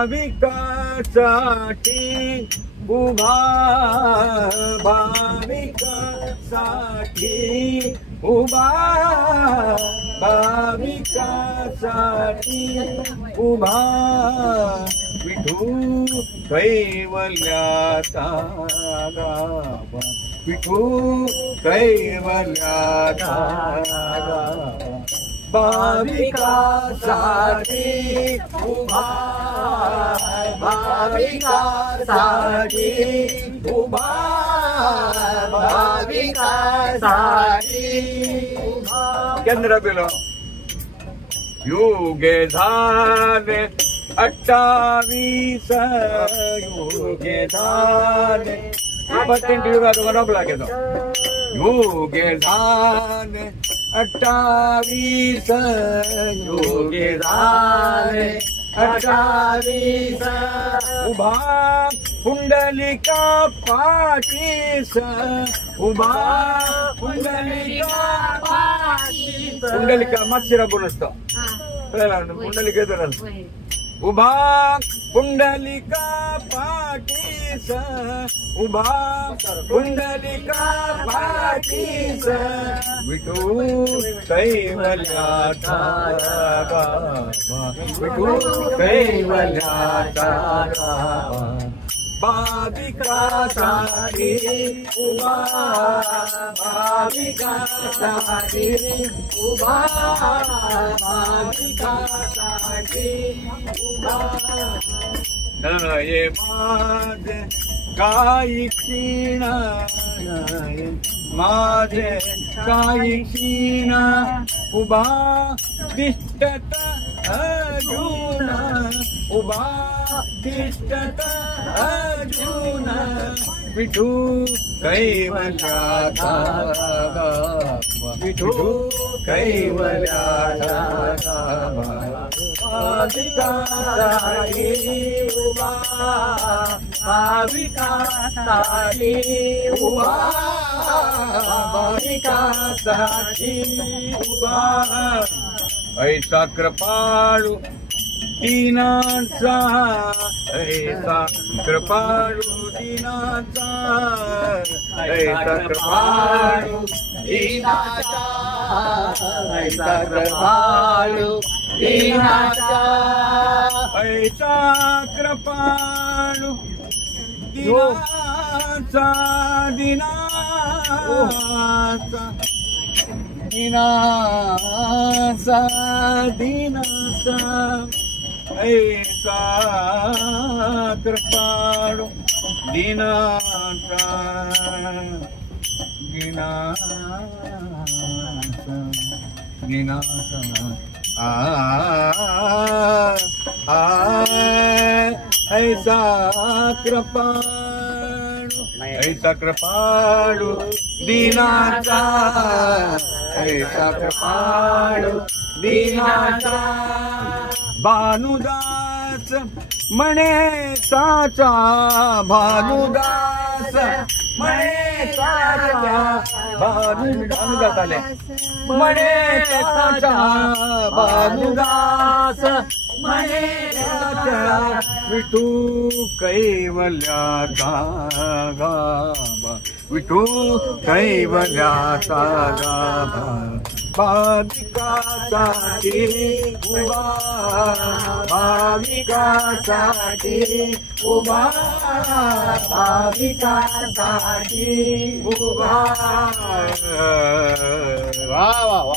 भाविकासाठी उभा, भाविकासाठी उभा, भाविकासाठी उभा, विठू कैवल्याचा गाभा, विठू कैवल्याचा गाभा, भाविकासाठी उभा, भाविकासाठी उभा, भाविकासाठी उभा. केंद्र पेलो युगे झाले 28 युगे झाले युगे झाले 28 युगे झाले 28 उभा पुंडलिका पाठीस उभा पुंडलिका पाठीस पुंडलिका मागशिरा बोल असतो पुंडलिका येतो उभा पुंडलिका पाठीस उभा पुंडलिका पाठीस विठू कैवल्याचा गाभा विठू कैवल्याचा गाभा भाविकासाठी उभा भाविकासाठी उभा भाविकासाठी उभा नये माझे काही क्षीण माझे काही क्षीण उभा तिष्ठत अर्जुन उभा तिष्ठत अर्जुन विठू कैवल्याचा गाभा विठू कैवल्याचा गाभा भाविकासाठी उभा भाविकासाठी उभा भाविकासाठी उभा ऐसा कृपाळू दीनाचा ऐसा कृपाळू दीनाचा ऐसा कृपाळू दीनाचा ऐसा कृपाळू दीनाचा ऐसा कृपाळू दीनाचा दीनाचा दीनाचा दीनाचा ऐसा कृपाळू दीनाचा दीनाचा दीनाचा ऐसा कृपाळू दीनाचा ऐसा कृपाळू दीनाचा भानुदास म्हणे साचा भानुदास म्हणे साचा भानुदास आले म्हणे साचा भानुदास म्हणे साचा विठू कैवल्याचा गाभा विठू कैवल्याचा गाभा भाविकासाठी उभा भाविकासाठी उभा भाविकासाठी उभा वा वा वा